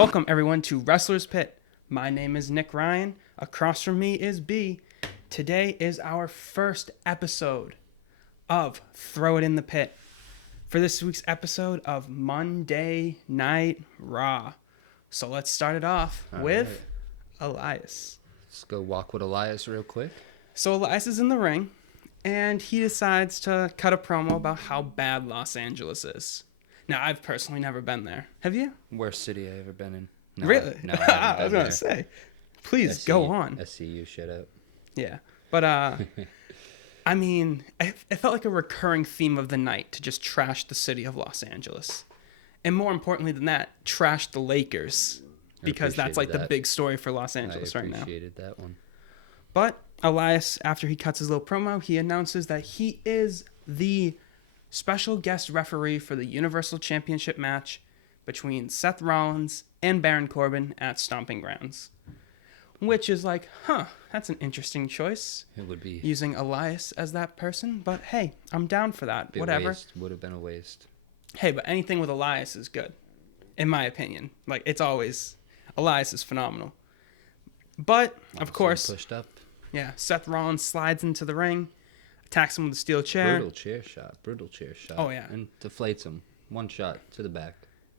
Welcome, everyone, to Wrestler's Pit. My name is Nick Ryan. Across from me is B. Today is our first episode of Throw It in the Pit. For this week's episode of Monday Night Raw. So let's start it off with Elias. Let's go walk with Elias real quick. So Elias is in the ring, and he decides to cut a promo about how bad Los Angeles is. Now, I've personally never been there. Have you? Worst city I ever been in. No, Really? No, I was going to say. Please, go on. SCU, shut up. Yeah. But, I mean, it felt like a recurring theme of the night to just trash the city of Los Angeles. And more importantly than that, trash the Lakers. Because that's like the big story for Los Angeles right now. I appreciated that one. But Elias, after he cuts his little promo, he announces that he is the special guest referee for the Universal Championship match between Seth Rollins and Baron Corbin at Stomping Grounds. Which is like, that's an interesting choice. It would be. Using Elias as that person. But hey, I'm down for that. Whatever. Would have been a waste. Hey, but anything with Elias is good. In my opinion. Like, it's always... Elias is phenomenal. But, of course... Pushed up. Yeah, Seth Rollins slides into the ring. Attacks him with a steel chair. Brutal chair shot. Oh, yeah. And deflates him. One shot to the back.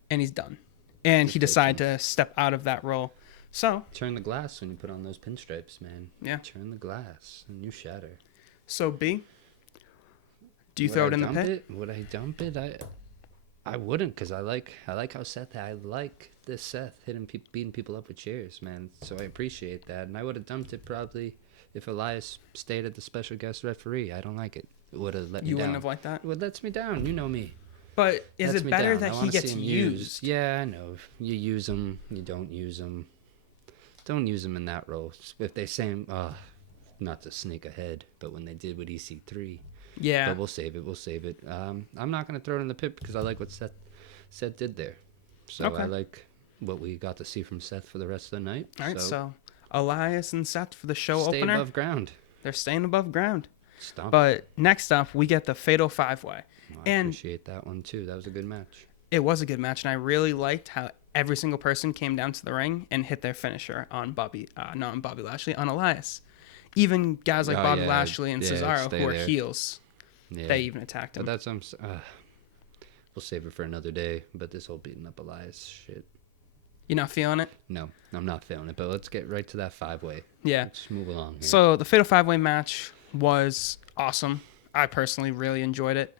And he's done. And he decided to step out of that role. So. Turn the glass when you put on those pinstripes, man. Yeah. Turn the glass and you shatter. So, B, do you throw it in the pit? Would I dump it? I wouldn't, because I like how Seth. I like this Seth beating people up with chairs, man. So I appreciate that, and I would have dumped it probably if Elias stayed at the special guest referee. I don't like it. It would have let me down. You wouldn't have liked that? Well, it lets me down. You know me. But is it better that he gets used? Yeah, I know. You use him. You don't use him. Don't use him in that role. If they say, not to sneak ahead, but when they did with EC3. Yeah. But we'll save it. I'm not going to throw it in the pit because I like what Seth did there. So okay. I like what we got to see from Seth for the rest of the night. All right, so Elias and Seth for the show opener. Stay above ground. They're staying above ground. Stomping. But next up, we get the Fatal 5-Way. I appreciate that one, too. That was a good match. It was a good match, and I really liked how every single person came down to the ring and hit their finisher on not on Bobby Lashley, on Elias. Even guys like Bobby Lashley and Cesaro, who are heels, they even attacked him. But that's we'll save it for another day. But this whole beating up Elias shit. You not feeling it? No, I'm not feeling it. But let's get right to that 5-way. Yeah. Let's move along here. So the Fatal 5-Way match was awesome. I personally really enjoyed it.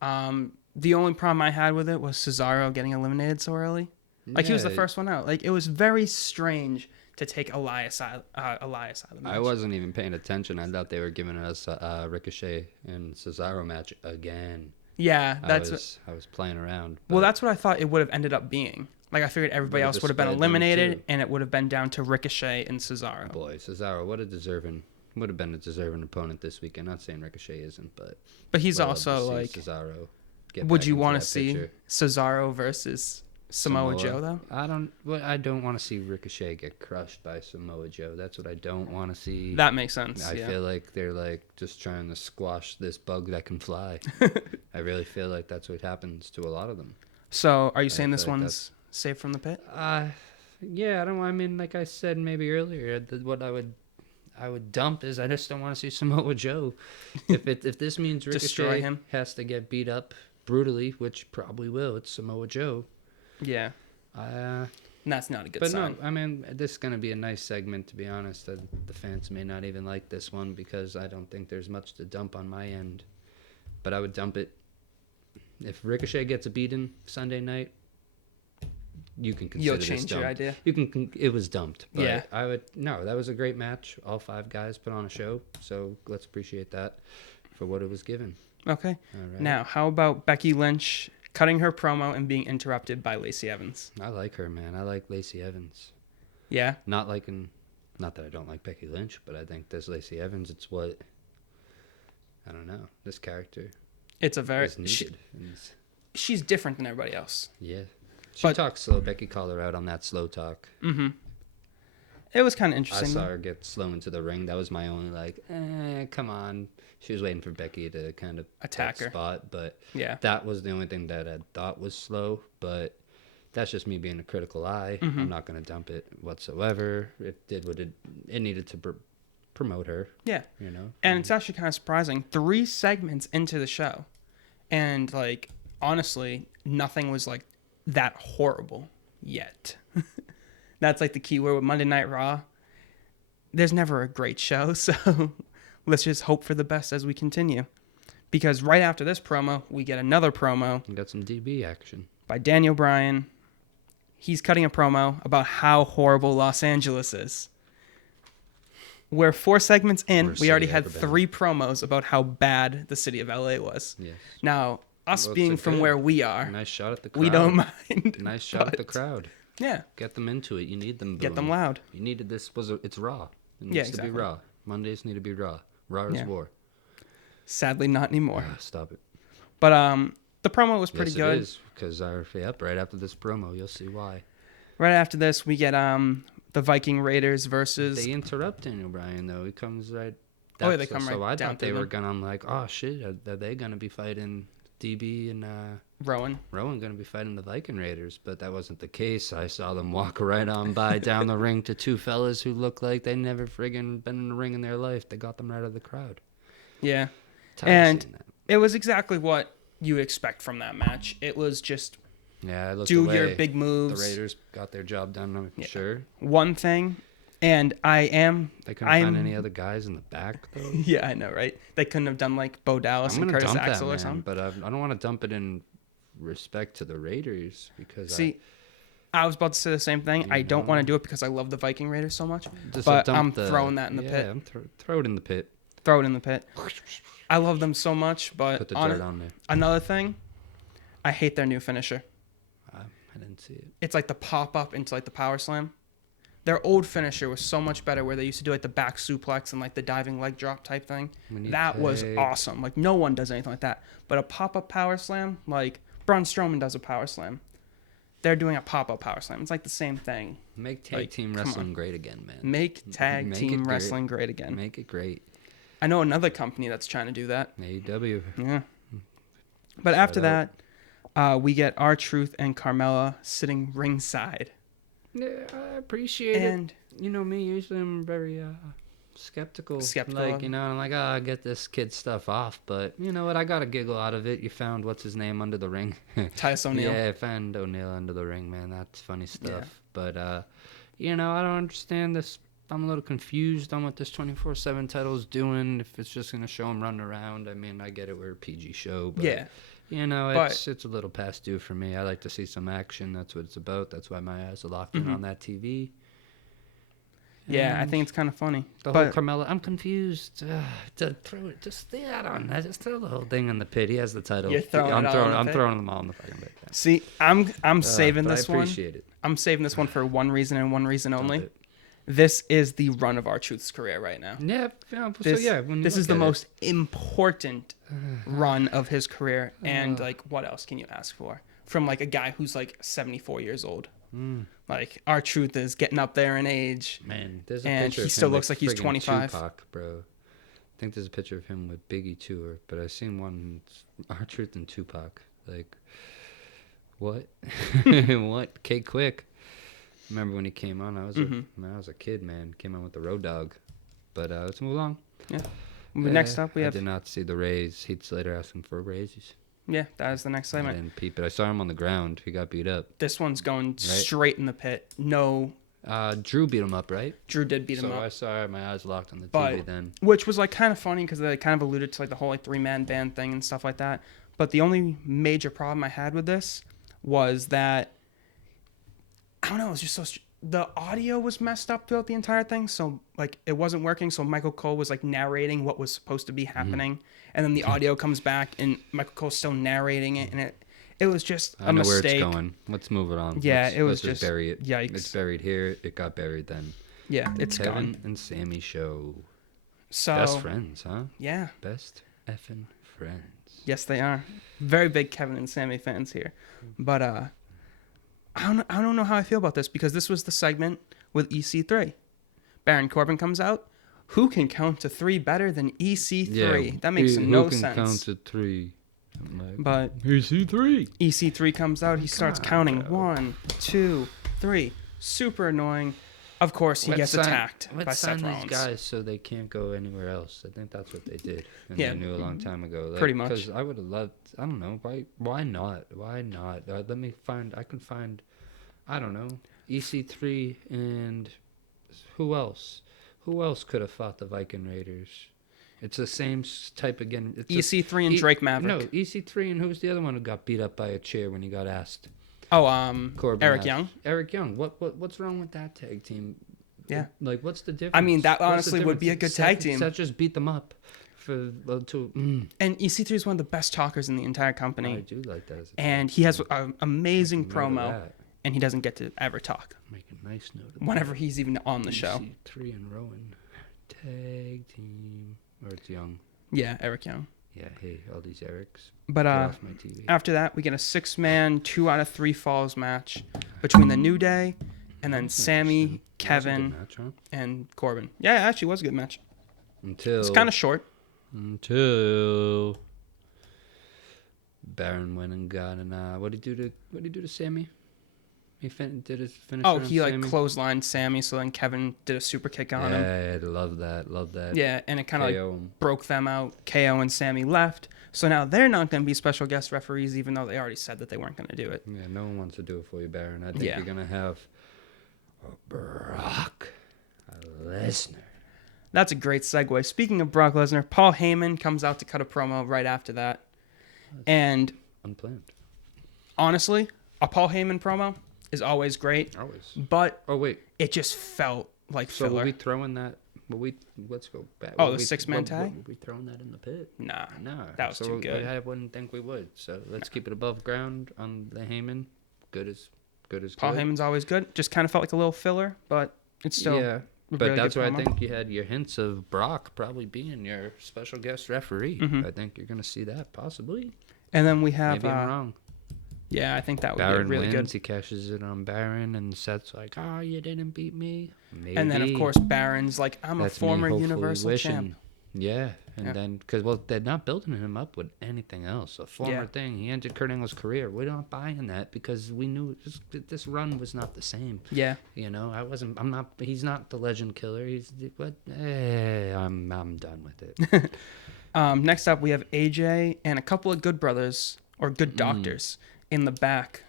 The only problem I had with it was Cesaro getting eliminated so early. Like, he was the first one out. Like, it was very strange to take Elias out of the match. I wasn't even paying attention. I thought they were giving us a Ricochet and Cesaro match again. Yeah, I was playing around. Well, that's what I thought it would have ended up being. Like, I figured everybody else would have been eliminated, and it would have been down to Ricochet and Cesaro. Boy, Cesaro, would have been a deserving opponent this weekend. Not saying Ricochet isn't, but he's also like Cesaro. Would you want to see Cesaro versus Samoa Joe though? I don't want to see Ricochet get crushed by Samoa Joe. That's what I don't want to see. That makes sense. I feel like they're like just trying to squash this bug that can fly. I really feel like that's what happens to a lot of them. So, are you saying this one's safe from the pit? Yeah, I mean, like I said maybe earlier, what I would dump is I just don't want to see Samoa Joe. If this means Ricochet has to get beat up brutally, which probably will, it's Samoa Joe. Yeah. That's not a good sign. No, I mean, this is going to be a nice segment, to be honest. The fans may not even like this one because I don't think there's much to dump on my end. But I would dump it. If Ricochet gets a beating Sunday night, you can consider this dumped. Your idea? It was dumped. But yeah. That was a great match. All 5 guys put on a show. So let's appreciate that for what it was given. Okay. All right. Now, how about Becky Lynch cutting her promo and being interrupted by Lacey Evans? I like her, man. I like Lacey Evans. Yeah? Not that I don't like Becky Lynch, but I think this Lacey Evans, it's what, I don't know, this character. It's a very... She's different than everybody else. Yeah. She talks slow. Becky called her out on that slow talk. Mm-hmm. It was kind of interesting. I saw her get slow into the ring. That was my only come on. She was waiting for Becky to kind of attack her spot, but yeah, that was the only thing that I thought was slow. But that's just me being a critical eye. Mm-hmm. I'm not going to dump it whatsoever. It did what it needed to promote her. Yeah. You know? And it's actually kind of surprising. 3 segments into the show. And, like, honestly, nothing was, like, that horrible yet. That's, like, the key word with Monday Night Raw. There's never a great show, so let's just hope for the best as we continue. Because right after this promo, we get another promo. We got some DB action. By Daniel Bryan. He's cutting a promo about how horrible Los Angeles is. We're 4 segments in. We already had 3 promos about how bad the city of LA was. Yes. Now, us being from where we are, nice shot at the crowd. we don't mind. Nice shot at the crowd. Yeah. Get them into it. You need them. Get them loud. You needed this. It's raw. It needs exactly. to be raw. Mondays need to be raw. Raw is war. Sadly, not anymore. Stop it. But the promo was pretty good. It is, because right after this promo, you'll see why. Right after this, we get the Viking Raiders versus. They interrupt Daniel Bryan though. He comes right. Oh, yeah, they come right So I down thought to they were them. gonna. I'm like, oh shit, are they gonna be fighting DB and Rowan gonna be fighting the Viking Raiders? But that wasn't the case. I saw them walk right on by down the ring to 2 fellas who looked like they never friggin' been in a ring in their life. They got them right out of the crowd. Yeah. Tired of And seeing that. it was exactly what you would expect from that match. It was just Yeah, I looked do away. your big moves. The Raiders got their job done, I'm sure. One thing, and They couldn't find any other guys in the back, though. Yeah, I know, right? They couldn't have done like Bo Dallas I'm and going to Curtis dump that, Axel or man, something. but I don't want to dump it in respect to the Raiders because See, I was about to say the same thing. I don't want to do it because I love the Viking Raiders so much. But I'm throwing that in the pit. Throw it in the pit. Throw it in the pit. I love them so much, but Put the dirt on there. Another thing, I hate their new finisher. I didn't see it. It's like the pop up into like the power slam. Their old finisher was so much better, where they used to do like the back suplex and like the diving leg drop type thing. That was awesome. Like no one does anything like that. But a pop up power slam, like Braun Strowman does a power slam. They're doing a pop up power slam. It's like the same thing. Make tag team wrestling great again, man. Make tag team wrestling great again. Make it great. I know another company that's trying to do that. AEW. Yeah. But after that, we get R-Truth and Carmella sitting ringside. Yeah, I appreciate it. You know me, usually I'm very skeptical. Like, you know, I'm like, I get this kid stuff off. But you know what? I got a giggle out of it. You found, what's his name, under the ring? Titus O'Neil. Yeah, I found O'Neil under the ring, man. That's funny stuff. Yeah. But, you know, I don't understand this. I'm a little confused on what this 24/7 title is doing. If it's just going to show him running around. I mean, I get it. We're a PG show. But, yeah. You know, it's a little past due for me. I like to see some action. That's what it's about. That's why my eyes are locked in on that TV. Yeah, I think it's kind of funny. The whole Carmella, I'm confused. Just throw that on. Just throw the whole thing in the pit. He has the title. You're throwing I'm it all in the I'm pit? throwing them all in the fucking pit. Yeah. See, I'm saving this one. I appreciate it. I'm saving this one for one reason and one reason only. Dump it. This is the run of R-Truth's career right now. Yeah. This, so yeah, when you this is look the at most important run of his career, and like, what else can you ask for from like a guy who's like 74 years old? Like R-Truth is getting up there in age. Man, there's a and picture he of still him looks with like he's friggin' 25. Tupac, bro. I think there's a picture of him with Biggie too, but I've seen one R-Truth and Tupac. Like, what? What? K Quick. Remember when he came on? I was a kid, man. Came on with the Road Dogg. But let's move along. Yeah. Next up, we have. I did not see the raise. Heath Slater asking for raises. Yeah, that is the next I segment. didn't peep it. I saw him on the ground. He got beat up. This one's going straight in the pit. No. Drew beat him up, right? Drew did beat him up. So I saw my eyes locked on the TV then. Which was like kind of funny because they kind of alluded to like the whole like 3-man band thing and stuff like that. But the only major problem I had with this was that I don't know. It was just so. The audio was messed up throughout the entire thing, so like it wasn't working. So Michael Cole was like narrating what was supposed to be happening, and then the audio comes back, and Michael Cole's still narrating it, and it was just a mistake. Where it's going. Let's move it on. Yeah, let's just bury it. Yikes! It's buried here. It got buried then. Yeah, it's Kevin gone. and Sammy show. So best friends, huh? Yeah. Best effing friends. Yes, they are. Very big Kevin and Sammy fans here, but I don't know how I feel about this because this was the segment with EC3. Baron Corbin comes out. Who can count to 3 better than EC3? Yeah, that makes no sense. sense. Who can count to 3? But EC3. EC3 comes out. He starts counting. bro. 1, 2, 3. Super annoying. Of course, he gets attacked by Let's Seth sign Rollins. these guys so they can't go anywhere else. I think that's what they did. And Yeah, they knew a long time ago. Like, pretty much. Because I would have loved, I don't know, why not? Why not? Let me find, I can find, I don't know, EC3 and who else? Who else could have fought the Viking Raiders? It's the same type again. It's EC3 and Drake Maverick. No, EC3 and who's the other one who got beat up by a chair when he got asked? Oh, Corbin Eric asked. Young. Eric Young. What's wrong with that tag team? Yeah. Like, what's the difference? I mean, that What's the honestly would be a good difference? tag team. Seth just beat them up for And EC3 is one of the best talkers in the entire company. I do like that. As a And he has an amazing Make a note of promo, that. and he doesn't get to ever talk Make a nice note of whenever he's even on the show. EC3 and Rowan. Tag team. Or it's Young. Yeah, Eric Young. Yeah, hey, all these Erics. But Get off my TV. after that, we get a 6-man, 2 out of 3 falls match between the New Day and then That's Sammy, interesting. That was a Kevin, good match, huh? and Corbin. Yeah, it actually was a good match. Until It's kind of short. Baron went and got an what did he do to Sammy? He did his finish. Oh, he like Sammy? clotheslined Sammy, so then Kevin did a super kick on him. Yeah, love that. Yeah, and it kind of KO like him. broke them out. KO and Sammy left. So now they're not going to be special guest referees, even though they already said that they weren't going to do it. Yeah, no one wants to do it for you, Baron. I think Yeah. you're gonna have a Brock Lesnar. That's a great segue. Speaking of Brock Lesnar, Paul Heyman comes out to cut a promo right after that. And Unplanned. honestly, a Paul Heyman promo is always great, Always. but Oh wait. it just felt like So filler. will we throw in that? Let's go back. Oh, Will the we- 6-man will- tag? Will we throwing that in the pit? Nah, No, that was too good. I wouldn't think we would. So let's keep it above ground on the Heyman. Good as Paul good. Heyman's always good. Just kind of felt like a little filler, but it's still Yeah, a but really that's good why I promo. think you had your hints of Brock probably being your special guest referee. Mhm. I think you're gonna see that possibly. And then we have, Maybe I'm wrong. yeah, I think that would Baron be really wins. good. He cashes it on Baron, and Seth's like, "Oh, you didn't beat me." Maybe. And then, of course, Baron's like, I'm That's a former me hopefully Universal wishing. champ. Yeah, and Yeah. then because they're not building him up with anything else. A former Yeah. thing. He ended Kurt Angle's career. We're not buying that because we knew this run was not the same. Yeah. You know, I'm not. He's not the legend killer. He's what? I'm done with it. Next up, we have AJ and a couple of good brothers or good doctors in the back.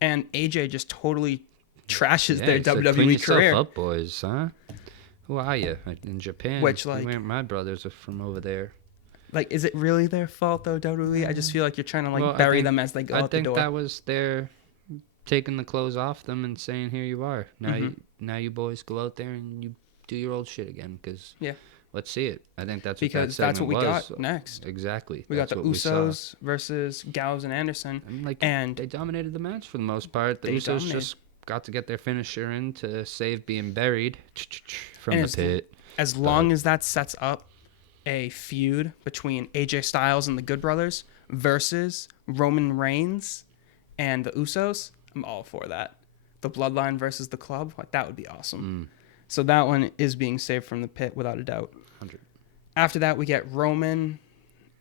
And AJ just totally trashes their he said, WWE "Clean yourself career. up, boys, huh? Who are you? In Japan? Which, like- my brothers are from over there. Like, is it really their fault, though, WWE? I just feel like you're trying to, like, Well, I bury think- them as they go I out the think door. that was their taking the clothes off them and saying, "Here you are. Now, Mhm. now you boys go out there and you do your old shit again." Because Yeah. let's see it. I think that's Because what that that's what we segment was. got next. Exactly. We got That's the what we saw. Usos versus Gallows and Anderson. And And they dominated the match for the most part. The They Usos dominated. just got to get their finisher in to save being buried from And the it's- pit. as long as that sets up a feud between AJ Styles and the Good Brothers versus Roman Reigns and the Usos, I'm all for that. The Bloodline versus the Club, like that would be awesome. So that one is being saved from the pit without a doubt. 100. After that, we get Roman,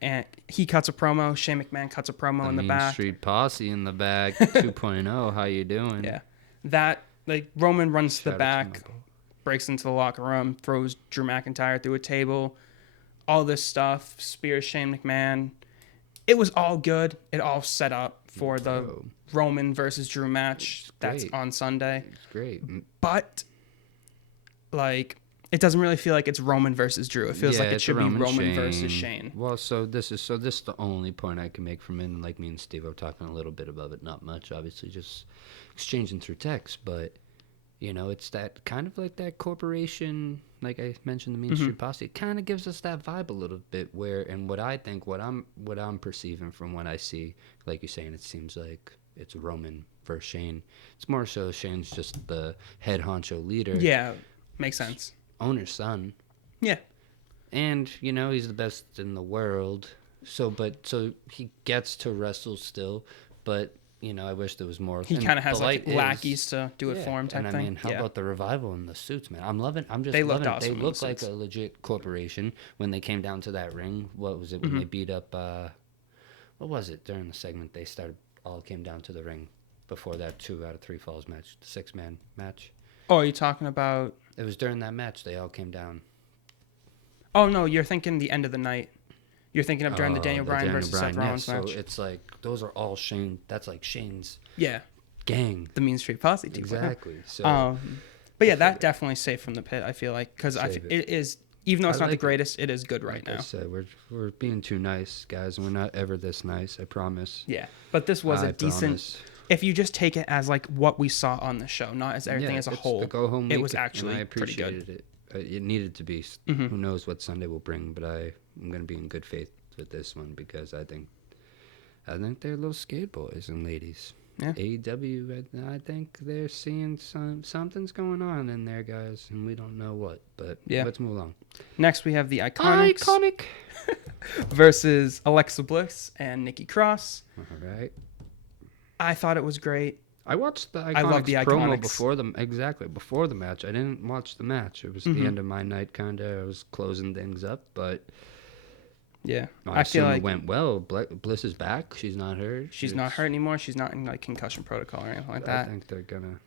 and he cuts a promo. Shane McMahon cuts a promo in the Mean back. Street Posse in the back 2.0. How you doing? Yeah, that like Roman runs to the Shout out back, my boy. breaks into the locker room, throws Drew McIntyre through a table, all this stuff, spears Shane McMahon. It was all good. It all set up for the Bro. Roman versus Drew match that's great. on Sunday. It's great. But like, it doesn't really feel like it's Roman versus Drew. It feels like it it's should be Roman Roman versus Shane. Well, this is the only point I can make from it. And like me and Steve are talking a little bit above it, not much, obviously, just exchanging through text. But you know, it's that kind of like that corporation, like I mentioned, the Mean Street Posse. It kind of gives us that vibe a little bit. Where and what I think, what I'm perceiving from what I see, like you're saying, it seems like it's Roman versus Shane. It's more so Shane's just the head honcho leader. Yeah, makes sense. Owner's son. Yeah. And, you know, he's the best in the world. So he gets to wrestle still. But, you know, I wish there was more. He and kind of has the like light is- lackeys to do it yeah, for him type and thing. I mean, how yeah. about the revival in the suits, man? I'm loving They looked loving it. awesome in They the look like suits. a legit corporation when they came down to that ring. What was it when they beat up what was it during the segment? They all came down to the ring. Before that 2 out of 3 falls match, the 6-man match. Oh, are you talking about? It was during that match they all came down. Oh no, you're thinking the end of the night. You're thinking of during the Daniel Bryan versus Seth Rollins match. So it's like those are all Shane. That's like Shane's gang. The Mean Street Posse. Exactly. So, but yeah, that definitely safe from the pit. I feel like because it is, even though it's not the greatest, it is good right now. I said, we're being too nice, guys, and we're not ever this nice. I promise. Yeah, but this was a decent. If you just take it as like what we saw on the show, not as everything as a whole, the go home it was actually I appreciated pretty good. It needed to be. Mm-hmm. Who knows what Sunday will bring, but I'm going to be in good faith with this one because I think they're little skate boys and ladies. Yeah. AEW, I think they're seeing something's going on in there, guys, and we don't know what. But let's move along. Next, we have the Iconic versus Alexa Bliss and Nikki Cross. All right. I thought it was great. I watched the Iconics, I love the promo Iconics. before the match. I didn't watch the match. It was the end of my night, kind of. I was closing things up, but yeah, I feel like it went well. Bliss is back. She's not hurt. She's not hurt anymore. She's not in like concussion protocol or anything like that. I think they're gonna.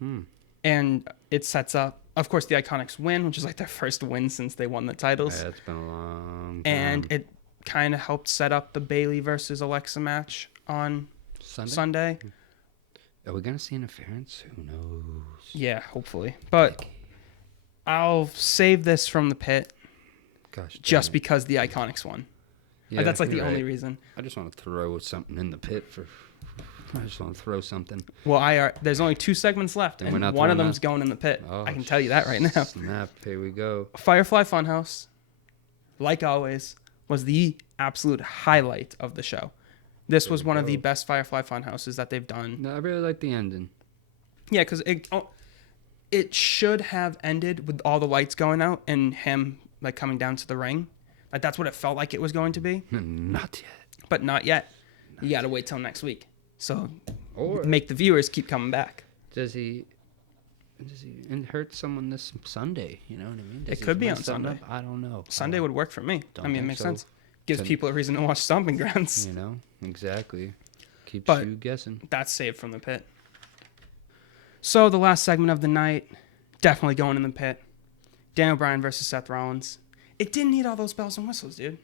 And it sets up, of course, the Iconics win, which is like their first win since they won the titles. Yeah, it's been a long time. And it kind of helped set up the Bayley versus Alexa match on Sunday. Are we gonna see interference? Who knows? Yeah, hopefully. But I'll save this from the pit. Gosh, just because the Iconics won. Yeah, like, that's like the only reason. I just want to throw something in the pit I just want to throw something. Well, there's only 2 segments left, and one of them's going in the pit. Oh, I can tell you that right now. Snap! Here we go. Firefly Funhouse, like always, was the absolute highlight of the show. This was one of the best Firefly Funhouses that they've done. No, I really like the ending. Yeah, because it should have ended with all the lights going out and him like coming down to the ring. Like that's what it felt like it was going to be. Not yet. But not yet. You got to wait till next week. So make the viewers keep coming back. Does he hurt someone this Sunday? You know what I mean? It could be on Sunday. I don't know. Sunday would work for me. I mean, it makes sense. Gives people a reason to watch Stomping Grounds. You know, exactly. Keeps you guessing. That's saved from the pit. So the last segment of the night, definitely going in the pit. Daniel Bryan versus Seth Rollins. It didn't need all those bells and whistles, dude.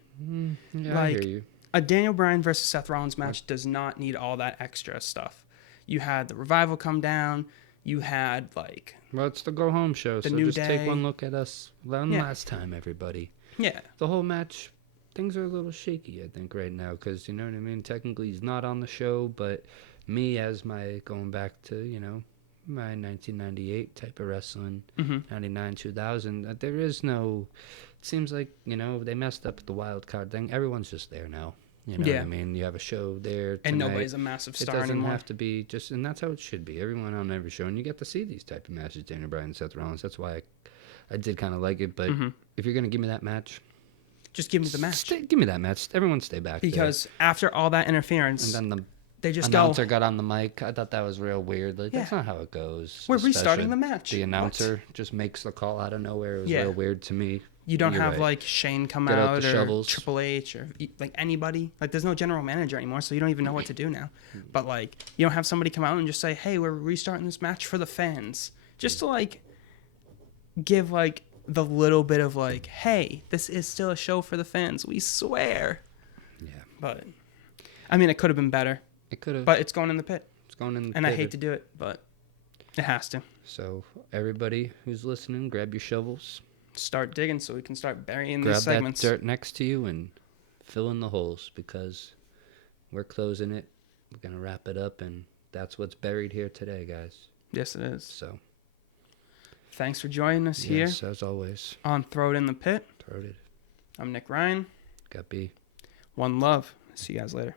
Yeah, I hear you. A Daniel Bryan versus Seth Rollins match does not need all that extra stuff. You had the Revival come down. You had like... Well, it's the go-home show, so New just Day. take one look at us last time, everybody. Yeah. The whole match, things are a little shaky, I think, right now, because, you know what I mean? Technically, he's not on the show, but me as my, going back to, you know, my 1998 type of wrestling, 99, 2000, there is no... It seems like, you know, they messed up the wild card thing. Everyone's just there now. You know what I mean? You have a show there tonight. And nobody's a massive star anymore. It doesn't have to be just... And that's how it should be. Everyone on every show. And you get to see these type of matches, Daniel Bryan and Seth Rollins. That's why I did kind of like it. But if you're going to give me that match... Just give me the match. Give me that match. Everyone stay back because after all that interference... And then they just announcer got on the mic. I thought that was real weird. Like, that's not how it goes. We're restarting the match. The announcer just makes the call out of nowhere. It was real weird to me. You don't have like Shane come out or Triple H or like anybody. Like there's no general manager anymore, so you don't even know what to do now. But like you don't have somebody come out and just say, "Hey, we're restarting this match for the fans," just to like give like the little bit of like, "Hey, this is still a show for the fans. We swear." Yeah. But I mean, it could have been better. It could have. But it's going in the pit. It's going in the pit. And I hate to do it, but it has to. So everybody who's listening, grab your shovels. Start digging so we can start burying these segments. Grab that dirt next to you and fill in the holes because we're closing it. We're going to wrap it up, and that's what's buried here today, guys. Yes, it is. So, thanks for joining us here. Yes, as always. On Throw It in the Pit. Throw It. I'm Nick Ryan. Got B. One love. See you guys later.